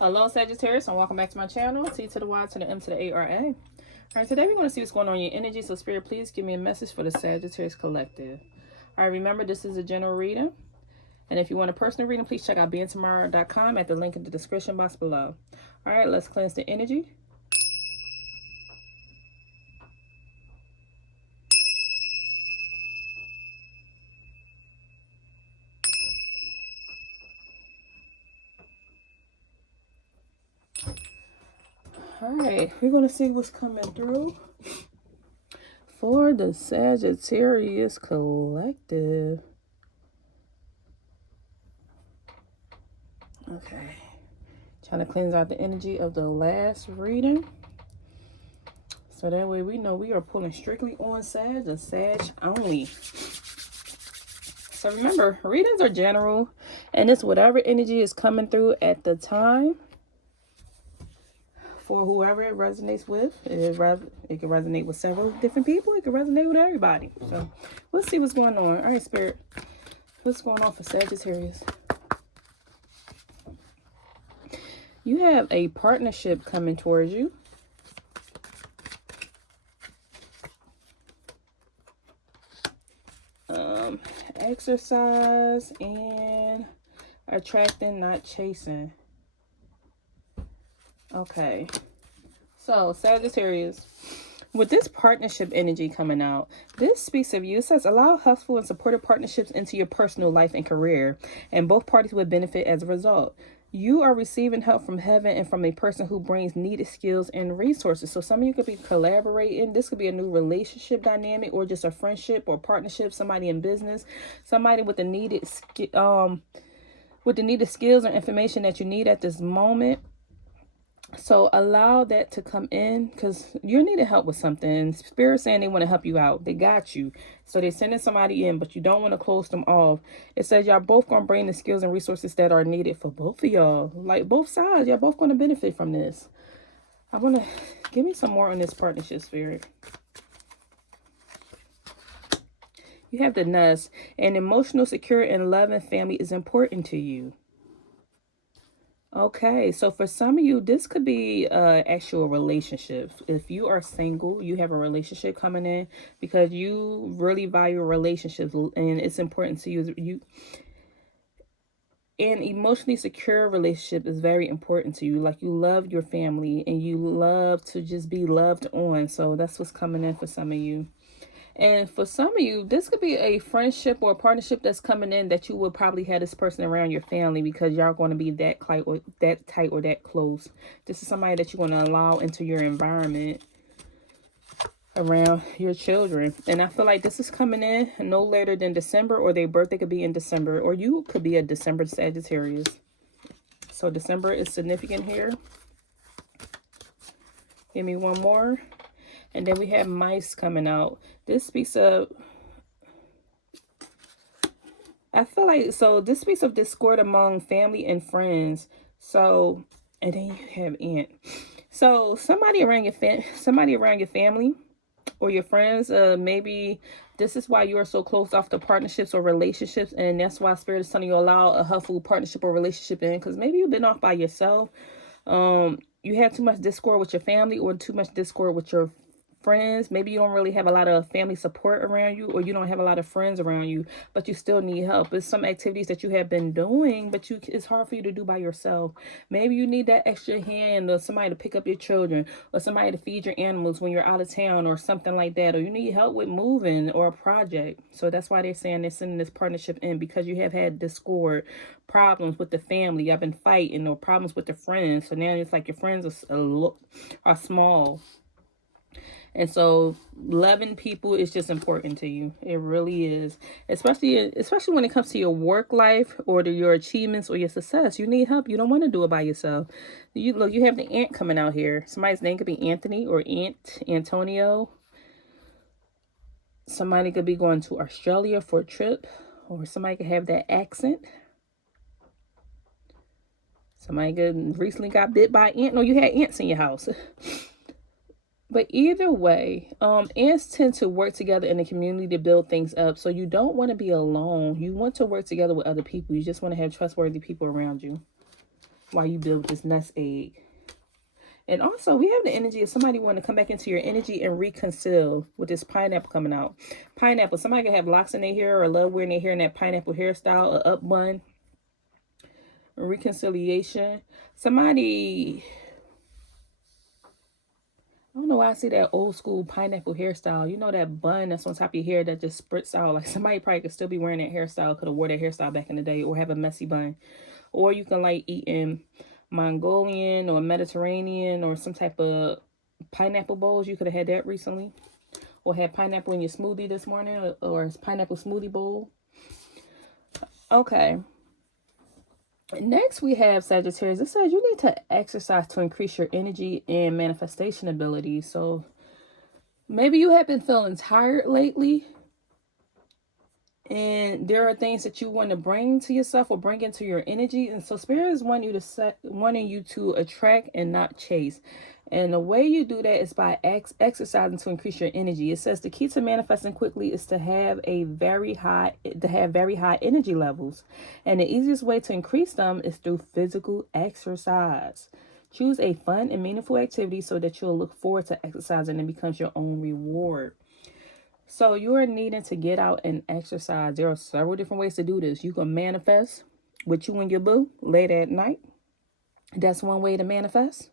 Hello Sagittarius, and welcome back to my channel. T to the Y to the M to the A-R-A. Alright, today we're going to see what's going on in your energy. So Spirit, please give me a message for the Sagittarius Collective. Alright, remember this is a general reading. And if you want a personal reading, please check out beintomorrow.com at the link in the description box below. Alright, let's cleanse the energy. Alright, we're going to see what's coming through for the Sagittarius Collective. Okay. Trying to cleanse out the energy of the last reading. So that way we know we are pulling strictly on Sag and Sag only. So remember, readings are general. And it's whatever energy is coming through at the time. For whoever it resonates with. It can resonate with several different people. It can resonate with everybody. So let's see what's going on. All right, Spirit. What's going on for Sagittarius? You have a partnership coming towards you. Exercise and attracting, not chasing. Okay. So, Sagittarius, with this partnership energy coming out, this speaks of you. It says, allow helpful and supportive partnerships into your personal life and career, and both parties would benefit as a result. You are receiving help from heaven and from a person who brings needed skills and resources. So some of you could be collaborating. This could be a new relationship dynamic or just a friendship or partnership. Somebody in business, somebody with the needed skills or information that you need at this moment. So allow that to come in because you're needing help with something. Spirit saying they want to help you out. They got you. So they're sending somebody in, but you don't want to close them off. It says y'all both going to bring the skills and resources that are needed for both of y'all. Like both sides, y'all both going to benefit from this. I want to give me some more on this partnership, Spirit. You have the Nest. And emotional, secure, and loving family is important to you. Okay, so for some of you, this could be actual relationships. If you are single, you have a relationship coming in because you really value relationships and it's important to you. An emotionally secure relationship is very important to you. Like you love your family and you love to just be loved on. So that's what's coming in for some of you. And for some of you, this could be a friendship or a partnership that's coming in that you will probably have this person around your family because y'all going to be that tight or that close. This is somebody that you're going to allow into your environment around your children. And I feel like this is coming in no later than December, or their birthday could be in December, or you could be a December Sagittarius. So December is significant here. Give me one more. And then we have mice coming out. This speaks of, I feel like, so this speaks of discord among family and friends. So, and then you have ant. So somebody around your family or your friends, maybe this is why you are so closed off to partnerships or relationships. And that's why Spirit is telling you allow a helpful partnership or relationship in, because maybe you've been off by yourself. You have too much discord with your family or too much discord with your friends. Maybe you don't really have a lot of family support around you, or you don't have a lot of friends around you, but you still need help. It's some activities that you have been doing, but it's hard for you to do by yourself. Maybe you need that extra hand or somebody to pick up your children or somebody to feed your animals when you're out of town or something like that, or you need help with moving or a project. So that's why they're saying they're sending this partnership in, because you have had discord, problems with the family, I've been fighting, or problems with the friends. So now it's like your friends are small. And so loving people is just important to you. It really is. Especially when it comes to your work life or to your achievements or your success. You need help. You don't want to do it by yourself. Look, you have the ant coming out here. Somebody's name could be Anthony or Antonio. Somebody could be going to Australia for a trip, or somebody could have that accent. Somebody could recently got bit by an ant. No, you had ants in your house. But either way, ants tend to work together in the community to build things up. So you don't want to be alone. You want to work together with other people. You just want to have trustworthy people around you. while you build this nest egg. And also, we have the energy of somebody wanting to come back into your energy and reconcile with this pineapple coming out. Pineapple, somebody can have locks in their hair or love wearing their hair in that pineapple hairstyle, a up bun, reconciliation. Somebody, I don't know why I see that old school pineapple hairstyle. You know that bun that's on top of your hair that just spritz out. Like somebody probably could still be wearing that hairstyle, could have wore that hairstyle back in the day, or have a messy bun. Or you can like eating Mongolian or Mediterranean or some type of pineapple bowls. You could have had that recently. Or had pineapple in your smoothie this morning, or pineapple smoothie bowl. Okay. Next, we have Sagittarius. It says you need to exercise to increase your energy and manifestation ability. So maybe you have been feeling tired lately, and there are things that you want to bring to yourself or bring into your energy. And so Spirit is wanting you to attract and not chase. And the way you do that is by exercising to increase your energy. It says the key to manifesting quickly is to have very high energy levels. And the easiest way to increase them is through physical exercise. Choose a fun and meaningful activity so that you'll look forward to exercising and becomes your own reward. So you are needing to get out and exercise. There are several different ways to do this. You can manifest with you and your boo late at night. That's one way to manifest.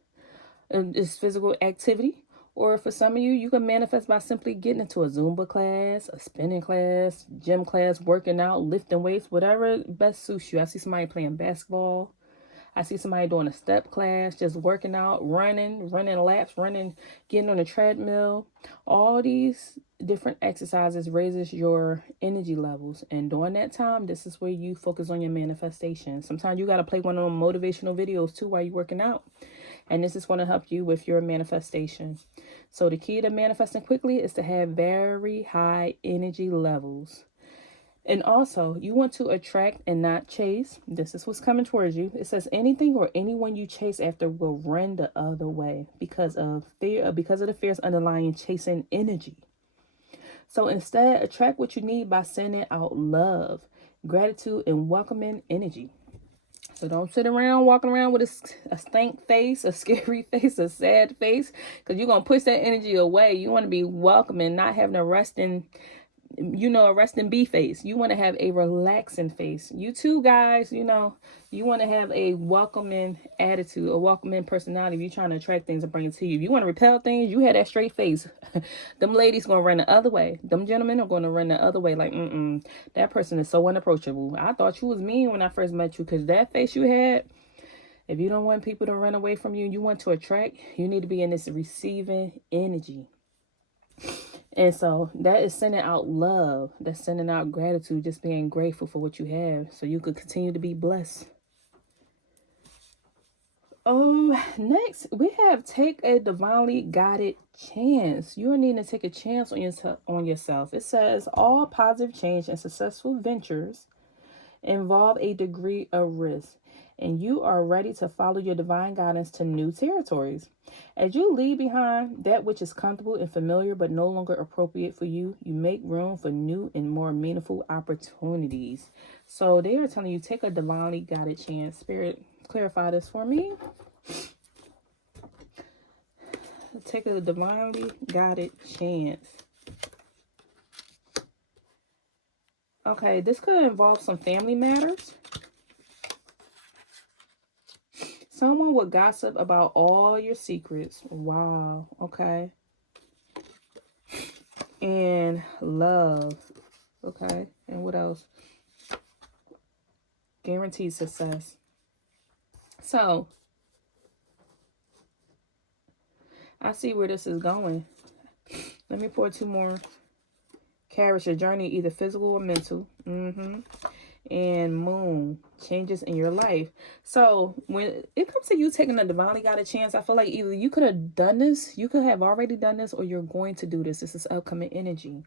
It's physical activity. Or for some of you, you can manifest by simply getting into a Zumba class, a spinning class, gym class, working out, lifting weights, whatever best suits you. I see somebody playing basketball. I see somebody doing a step class, just working out, running laps, getting on a treadmill. All these different exercises raises your energy levels. And during that time, this is where you focus on your manifestation. Sometimes you got to play one of them motivational videos too while you're working out. And this is going to help you with your manifestation. So the key to manifesting quickly is to have very high energy levels. And also, you want to attract and not chase. This is what's coming towards you. It says anything or anyone you chase after will run the other way because of the fears underlying chasing energy. So instead, attract what you need by sending out love, gratitude, and welcoming energy. So don't sit around walking around with a stank face, a scary face, a sad face, because you're going to push that energy away. You want to be welcoming, not having a resting bee face. You want to have a relaxing face. You too, guys, you want to have a welcoming attitude, a welcoming personality. If you're trying to attract things and bring it to you. If you want to repel things, you have that straight face. Them ladies going to run the other way. Them gentlemen are going to run the other way. Like, that person is so unapproachable. I thought you was mean when I first met you because that face you had. If you don't want people to run away from you, you want to attract, you need to be in this receiving energy. And so that is sending out love. That's sending out gratitude, just being grateful for what you have so you could continue to be blessed. Next, we have take a divinely guided chance. You are needing to take a chance on yourself. It says all positive change and successful ventures involve a degree of risk, and you are ready to follow your divine guidance to new territories. As you leave behind that which is comfortable and familiar but no longer appropriate for you, you make room for new and more meaningful opportunities. So they are telling you, take a divinely guided chance. Spirit, clarify this for me. Take a divinely guided chance. Okay, this could involve some family matters. Someone would gossip about all your secrets. Wow. Okay. And love. Okay. And what else? Guaranteed success. So, I see where this is going. Let me pour two more. Carries your journey, either physical or mental. And moon, changes in your life. So when it comes to you taking a divinely guided chance, I feel like either you could have done this, you could have already done this, or you're going to do this. This is upcoming energy.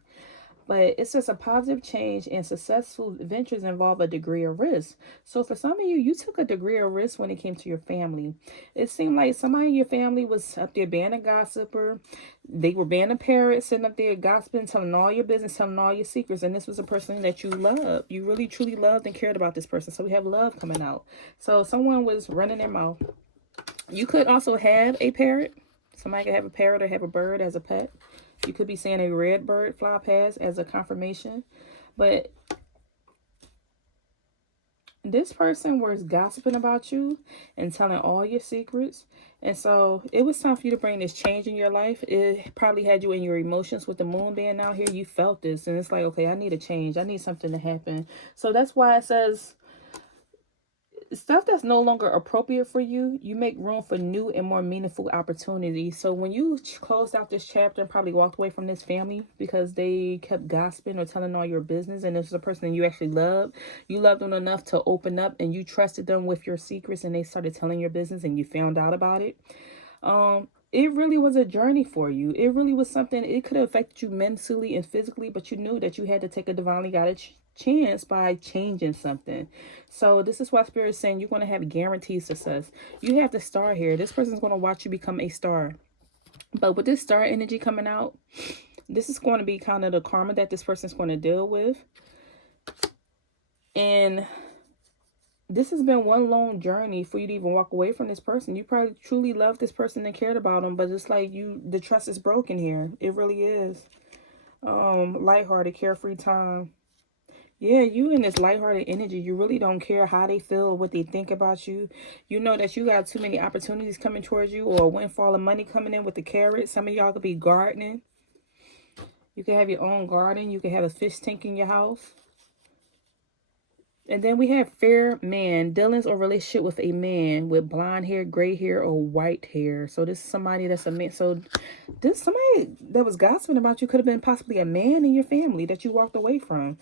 But it says a positive change and successful ventures involve a degree of risk. So for some of you, you took a degree of risk when it came to your family. It seemed like somebody in your family was up there being a gossiper. They were being a parrot, sitting up there gossiping, telling all your business, telling all your secrets. And this was a person that you loved. You really, truly loved and cared about this person. So we have love coming out. So someone was running their mouth. You could also have a parrot. Somebody could have a parrot or have a bird as a pet. You could be seeing a red bird fly past as a confirmation. But this person was gossiping about you and telling all your secrets. And so it was time for you to bring this change in your life. It probably had you in your emotions with the moon being out here. You felt this. And it's like, okay, I need a change. I need something to happen. So that's why it says stuff that's no longer appropriate for you, you make room for new and more meaningful opportunities. So when you closed out this chapter and probably walked away from this family because they kept gossiping or telling all your business, and this is a person that you actually loved, you loved them enough to open up and you trusted them with your secrets, and they started telling your business and you found out about it. It really was a journey for you. It really was something. It could have affected you mentally and physically, but you knew that you had to take a divinely guided chance by changing something. So this is why Spirit is saying you're going to have guaranteed success. You have to start here. This person's going to watch you become a star. But with this star energy coming out, this is going to be kind of the karma that this person's going to deal with. And this has been one long journey for you to even walk away from this person. You probably truly loved this person and cared about them, but it's like the trust is broken here. It really is. Lighthearted, carefree time. Yeah, you in this lighthearted energy. You really don't care how they feel, what they think about you. You know that you got too many opportunities coming towards you, or a windfall of money coming in with the carrot. Some of y'all could be gardening. You can have your own garden. You can have a fish tank in your house. And then we have fair man, dealings or relationship with a man with blonde hair, gray hair, or white hair. So this is somebody that's a man. So this somebody that was gossiping about you could have been possibly a man in your family that you walked away from.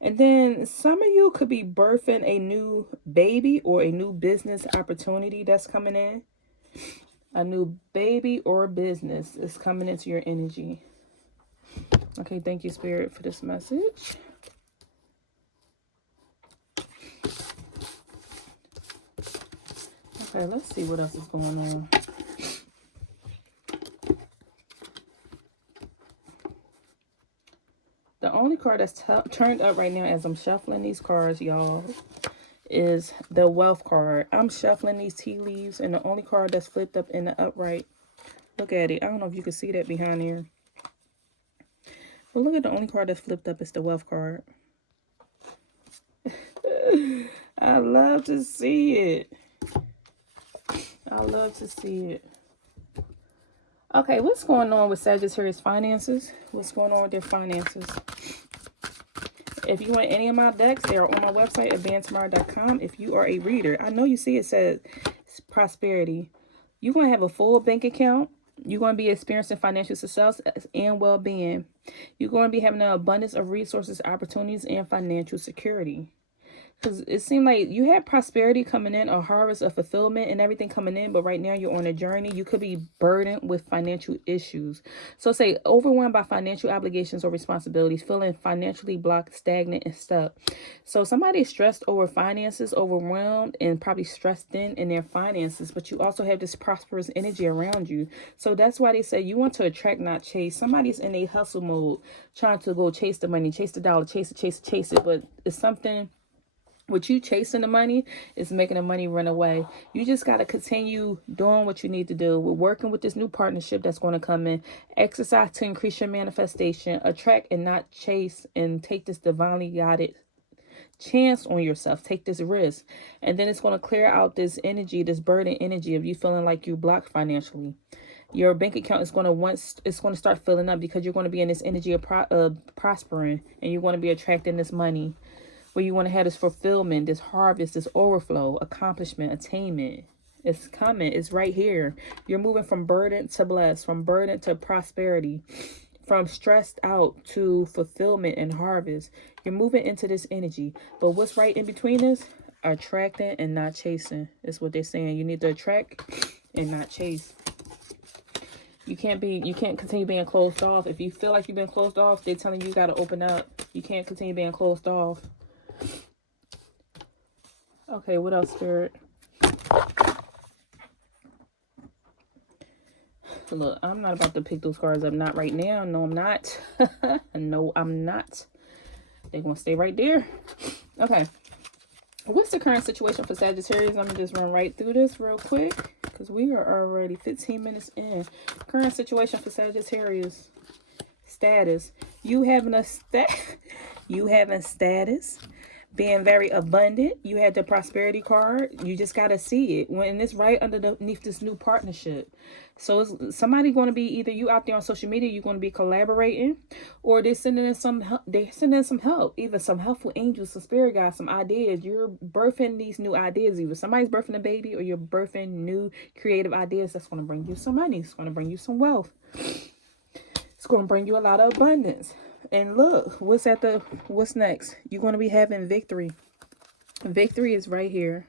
And then some of you could be birthing a new baby or a new business opportunity that's coming in. A new baby or business is coming into your energy. Okay, thank you, Spirit, for this message. Okay, let's see what else is going on. The only card that's turned up right now as I'm shuffling these cards, y'all, is the wealth card. I'm shuffling these tea leaves, and the only card that's flipped up in the upright. Look at it. I don't know if you can see that behind here. But look at the only card that's flipped up is the wealth card. I love to see it. I love to see it. Okay, what's going on with Sagittarius finances? What's going on with their finances? If you want any of my decks, they are on my website, advancetomorrow.com. If you are a reader, I know you see it says prosperity. You're going to have a full bank account. You're going to be experiencing financial success and well-being. You're going to be having an abundance of resources, opportunities, and financial security. Because it seemed like you had prosperity coming in, a harvest of fulfillment and everything coming in. But right now you're on a journey. You could be burdened with financial issues. So say overwhelmed by financial obligations or responsibilities, feeling financially blocked, stagnant, and stuck. So somebody's stressed over finances, overwhelmed, and probably stressed in their finances. But you also have this prosperous energy around you. So that's why they say you want to attract, not chase. Somebody's in a hustle mode, trying to go chase the money, chase the dollar, chase it. But it's something... With you chasing the money is making the money run away. You just got to continue doing what you need to do. We're working with this new partnership that's going to come in. Exercise to increase your manifestation. Attract and not chase. And take this divinely guided chance on yourself. Take this risk. And then it's going to clear out this energy, this burden energy of you feeling like you're blocked financially. Your bank account is going to start filling up because you're going to be in this energy of prospering. And you're going to be attracting this money. Where you want to have this fulfillment, this harvest, this overflow, accomplishment, attainment. It's coming. It's right here. You're moving from burden to blessed, from burden to prosperity, from stressed out to fulfillment and harvest. You're moving into this energy. But what's right in between this? Attracting and not chasing. Is what they're saying. You need to attract and not chase. You can't continue being closed off. If you feel like you've been closed off, they're telling you got to open up. You can't continue being closed off. Okay, what else, Spirit? Look, I'm not about to pick those cards up. Not right now. No, I'm not. No, I'm not. They're going to stay right there. Okay. What's the current situation for Sagittarius? I'm going to just run right through this real quick because we are already 15 minutes in. Current situation for Sagittarius. Status. You having status. Being very abundant. You had the prosperity card. You just got to see it. When it's right underneath this new partnership. So it's somebody going to be either you out there on social media, you're going to be collaborating, or they're sending in some help. They're sending in some help, even some helpful angels, some spirit guides, some ideas. You're birthing these new ideas. Either somebody's birthing a baby, or you're birthing new creative ideas that's going to bring you some money. It's going to bring you some wealth. It's going to bring you a lot of abundance. And look, what's next? You're going to be having victory. Victory is right here.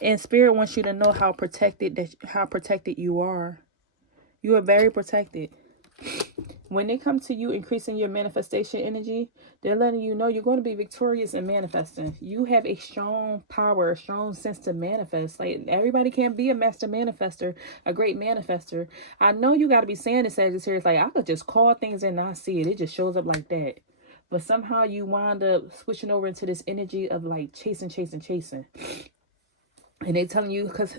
And Spirit wants you to know how protected you are. You are very protected. When they come to you increasing your manifestation energy, they're letting you know you're going to be victorious in manifesting. You have a strong power, a strong sense to manifest. Like, everybody can't be a master manifester, a great manifester. I know you got to be saying this, Sagittarius, like, I could just call things and not see it. It just shows up like that. But somehow you wind up switching over into this energy of like chasing. And they telling you, because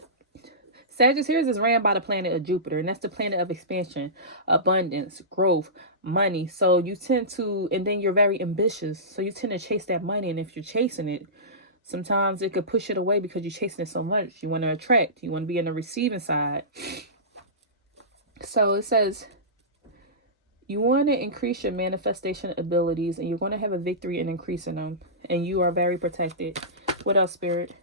Sagittarius is ran by the planet of Jupiter, and that's the planet of expansion, abundance, growth, money. So you tend to, and then you're very ambitious. So you tend to chase that money. And if you're chasing it, sometimes it could push it away because you're chasing it so much. You want to attract, you want to be in the receiving side. So it says, you want to increase your manifestation abilities, and you're going to have a victory in increasing them. And you are very protected. What else, Spirit?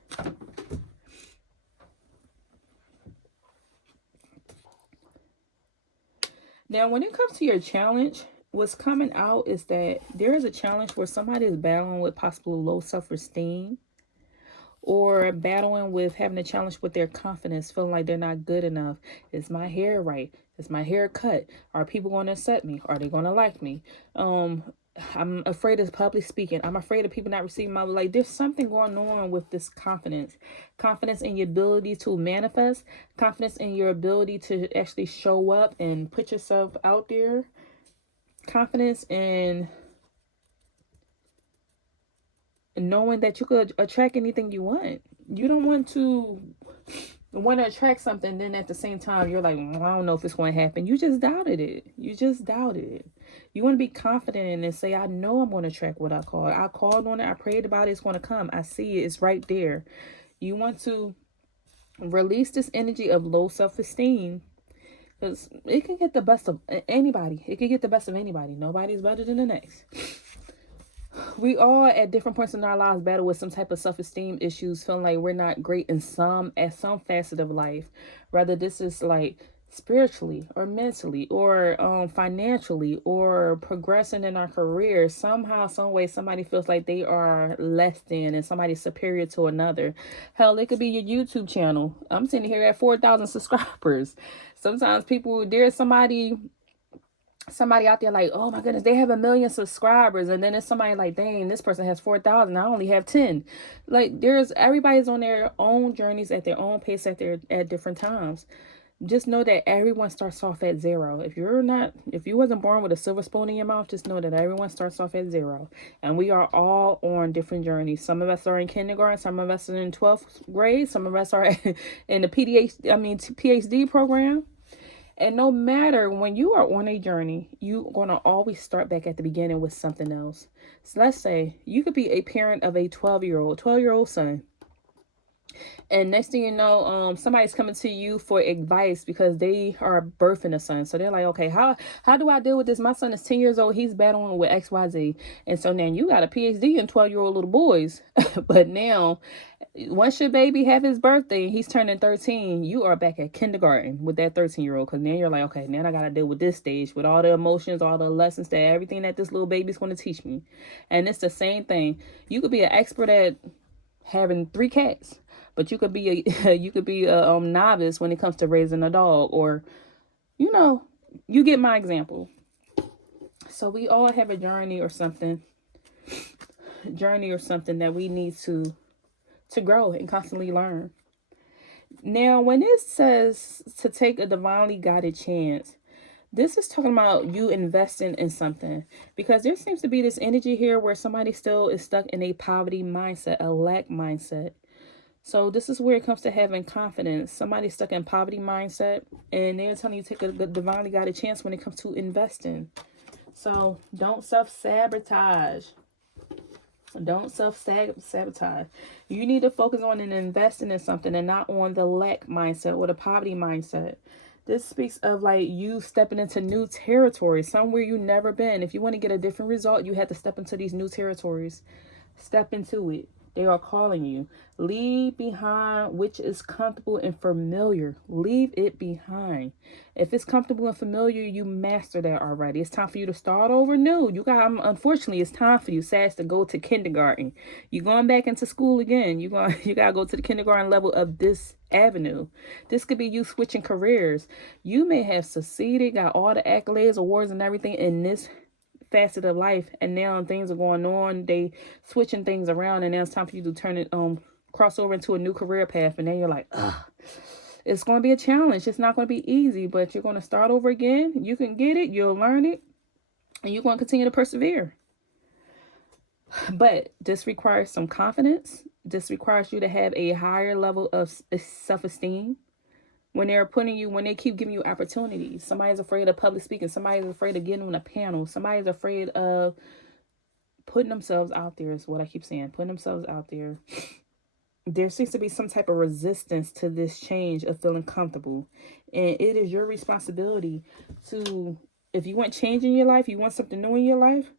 Now, when it comes to your challenge, what's coming out is that there is a challenge where somebody is battling with possible low self-esteem, or battling with having a challenge with their confidence, feeling like they're not good enough. Is my hair right? Is my hair cut? Are people going to accept me? Are they going to like me? I'm afraid of public speaking. I'm afraid of people not receiving my, like, there's something going on with this confidence. Confidence in your ability to manifest. Confidence in your ability to actually show up and put yourself out there. Confidence in knowing that you could attract anything you want. You don't want to attract something, then at the same time you're like, well, I don't know if it's going to happen. You just doubted it. You want to be confident in it and say, I know I'm going to attract what I called. I called on it. I prayed about it. It's going to come. I see it. It's right there. You want to release this energy of low self-esteem, because it can get the best of anybody. It can get the best of anybody. Nobody's better than the next. We all at different points in our lives battle with some type of self-esteem issues, feeling like we're not great in some facet of life. Whether this is like spiritually or mentally or financially or progressing in our career, somehow, some way, somebody feels like they are less than and somebody's superior to another. Hell, it could be your YouTube channel. I'm sitting here at 4,000 subscribers. Sometimes there's somebody out there like, oh my goodness, they have 1 million subscribers, and then there's somebody like, dang, this person has 4,000, I only have 10. Like, everybody's on their own journeys at their own pace at different times. Just know that everyone starts off at 0. If you wasn't born with a silver spoon in your mouth, just know that everyone starts off at 0. And we are all on different journeys. Some of us are in kindergarten, some of us are in 12th grade, some of us are in the PhD program. And no matter, when you are on a journey, you're going to always start back at the beginning with something else. So let's say you could be a parent of a 12-year-old son. And next thing you know, somebody's coming to you for advice because they are birthing a son. So they're like, okay, how do I deal with this? My son is 10 years old. He's battling with XYZ. And so now you got a PhD in 12-year-old little boys. But now, once your baby have his birthday, he's turning 13, you are back at kindergarten with that 13-year-old. Because now you're like, okay, now I got to deal with this stage, with all the emotions, all the lessons, everything that this little baby's going to teach me. And it's the same thing. You could be an expert at having 3 cats. But you could be a novice when it comes to raising a dog, or You know, you get my example. So we all have a journey or something that we need to grow and constantly learn. Now, when it says to take a divinely guided chance, this is talking about you investing in something, because there seems to be this energy here where somebody still is stuck in a poverty mindset, a lack mindset. So this is where it comes to having confidence. Somebody's stuck in poverty mindset, and they're telling you to take a divinely guided chance when it comes to investing. So don't self-sabotage. Don't self-sabotage. You need to focus on and investing in something and not on the lack mindset or the poverty mindset. This speaks of like you stepping into new territory, somewhere you never been. If you want to get a different result, you have to step into these new territories. Step into it. They are calling you. Leave behind which is comfortable and familiar. Leave it behind. If it's comfortable and familiar, you master that already. It's time for you to start over new. Unfortunately, it's time for you, Sash, to go to kindergarten. You're going back into school again. You gotta go to the kindergarten level of this avenue. This could be you switching careers. You may have succeeded, got all the accolades, awards, and everything in this facet of life, and now things are going on, they switching things around, and now it's time for you to turn it cross over into a new career path. And then you're like, it's going to be a challenge. It's not going to be easy, but you're going to start over again. You can get it, you'll learn it, and you're going to continue to persevere. But this requires some confidence. This requires you to have a higher level of self-esteem. When they keep giving you opportunities, somebody's afraid of public speaking, somebody's afraid of getting on a panel, somebody's afraid of putting themselves out there, is what I keep saying, putting themselves out there. There seems to be some type of resistance to this change of feeling comfortable. And it is your responsibility to, if you want change in your life, you want something new in your life,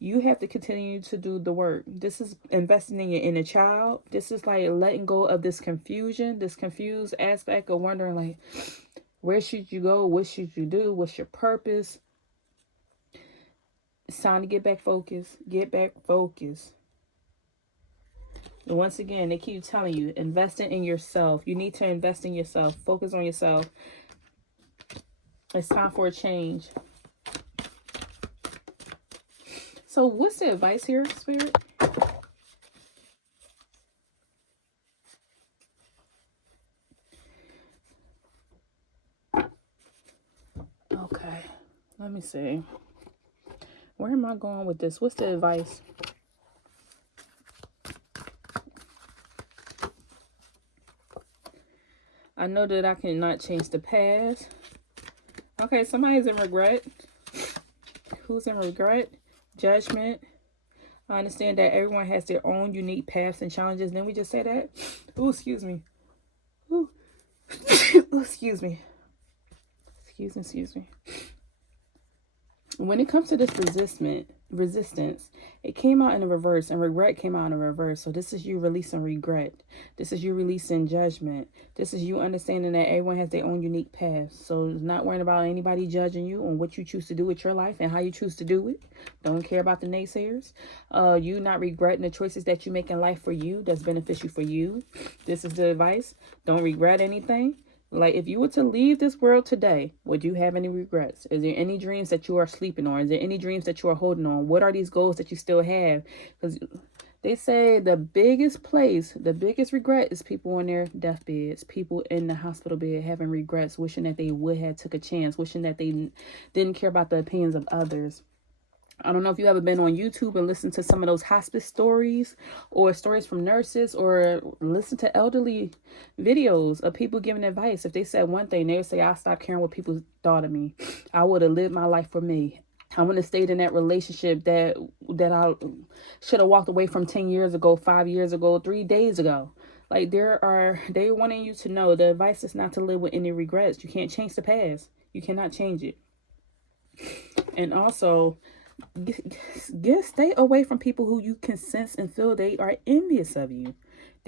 you have to continue to do the work. This is investing in your inner child. This is like letting go of this confusion, this confused aspect of wondering like, where should you go? What should you do? What's your purpose? It's time to get back focused. Get back focused. And once again, they keep telling you, investing in yourself. You need to invest in yourself. Focus on yourself. It's time for a change. So what's the advice here, Spirit? Okay, let me see. Where am I going with this? What's the advice? I know that I cannot change the past. Okay, somebody's in regret. Who's in regret? Judgment. I understand that everyone has their own unique paths and challenges. Didn't we just say that? Oh, excuse me. Ooh. Ooh, excuse me. Excuse me. When it comes to this resistance, it came out in the reverse, and regret came out in the reverse. So this is you releasing regret. This is you releasing judgment. This is you understanding that everyone has their own unique path. So not worrying about anybody judging you on what you choose to do with your life and how you choose to do it. Don't care about the naysayers. You not regretting the choices that you make in life for you that's beneficial for you. This is the advice. Don't regret anything. Like, if you were to leave this world today, would you have any regrets? Is there any dreams that you are sleeping on? Is there any dreams that you are holding on? What are these goals that you still have? Because they say the biggest regret is people on their deathbeds, people in the hospital bed having regrets, wishing that they would have took a chance, wishing that they didn't care about the opinions of others. I don't know if you ever been on YouTube and listened to some of those hospice stories or stories from nurses, or listen to elderly videos of people giving advice. If they said one thing, they would say, I stopped caring what people thought of me. I would have lived my life for me. I would have stayed in that relationship that I should have walked away from 10 years ago, 5 years ago, 3 days ago. Like, they wanting you to know the advice is not to live with any regrets. You can't change the past. You cannot change it. And also, stay away from people who you can sense and feel they are envious of you.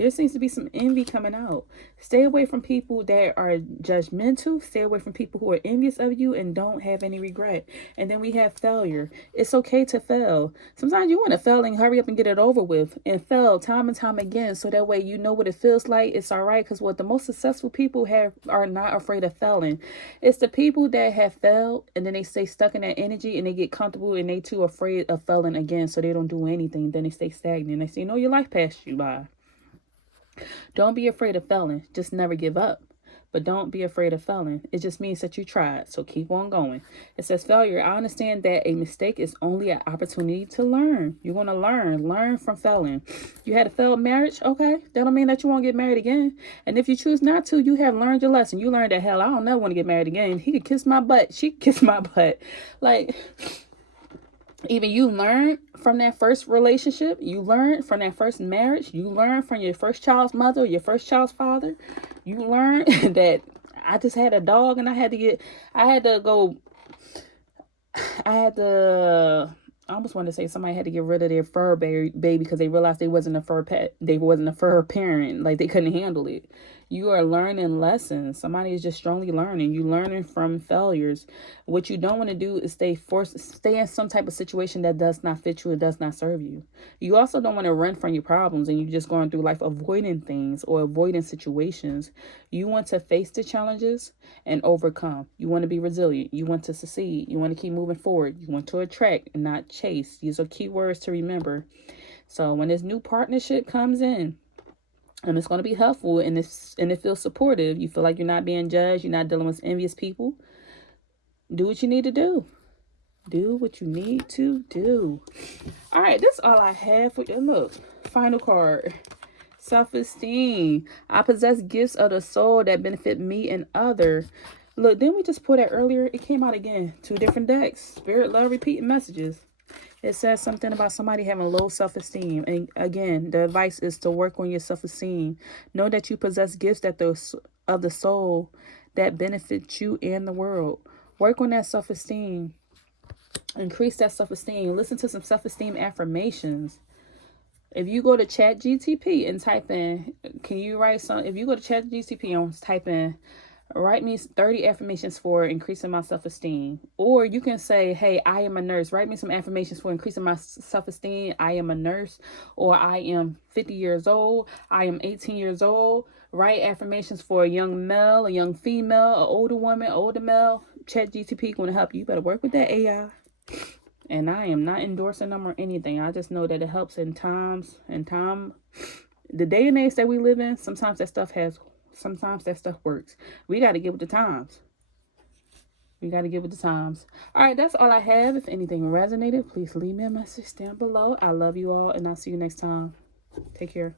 There seems to be some envy coming out. Stay away from people that are judgmental. Stay away from people who are envious of you and don't have any regret. And then we have failure. It's okay to fail. Sometimes you want to fail and hurry up and get it over with, and fail time and time again, so that way you know what it feels like. It's all right, because what the most successful people have are not afraid of failing. It's the people that have failed and then they stay stuck in that energy and they get comfortable and they too afraid of failing again, so they don't do anything. Then they stay stagnant. They say, no, your life passed you by. Don't be afraid of failing. Just never give up. But don't be afraid of failing. It just means that you tried. So keep on going. It says failure. I understand that a mistake is only an opportunity to learn. You're going to learn. Learn from failing. You had a failed marriage. Okay. That don't mean that you won't get married again. And if you choose not to, you have learned your lesson. You learned that, hell, I don't never want to get married again. He could kiss my butt. She could kiss my butt. Like, even you learn from that first relationship. You learn from that first marriage. You learn from your first child's mother, your first child's father. You learn that I just had a dog and I almost want to say somebody had to get rid of their fur baby because they realized they wasn't a fur pet. They wasn't a fur parent. Like, they couldn't handle it. You are learning lessons. Somebody is just strongly learning. You learning from failures. What you don't want to do is stay in some type of situation that does not fit you. It does not serve you. You also don't want to run from your problems and you're just going through life avoiding things or avoiding situations. You want to face the challenges and overcome. You want to be resilient. You want to succeed. You want to keep moving forward. You want to attract and not chase. These are key words to remember. So when this new partnership comes in, and it's going to be helpful, and it feels supportive, you feel like you're not being judged, you're not dealing with envious people, do what you need to do. Do what you need to do. All right, that's all I have for you. Look, final card. Self-esteem. I possess gifts of the soul that benefit me and others. Look, didn't we just pull that earlier? It came out again. 2 different decks. Spirit, love, repeating messages. It says something about somebody having low self-esteem. And again, the advice is to work on your self-esteem. Know that you possess gifts of the soul that benefit you and the world. Work on that self-esteem. Increase that self-esteem. Listen to some self-esteem affirmations. If you go to ChatGTP and type in, if you go to ChatGTP and type in, write me 30 affirmations for increasing my self-esteem. Or you can say, hey, I am a nurse. Write me some affirmations for increasing my self-esteem. I am a nurse. Or I am 50 years old. I am 18 years old. Write affirmations for a young male, a young female, an older woman, older male. ChatGTP going to help you. You better work with that AI. And I am not endorsing them or anything. I just know that it helps in time. The day and age that we live in, sometimes that stuff works. We got to get with the times. All right, that's all I have. If anything resonated, please leave me a message down below. I love you all, and I'll see you next time. Take care.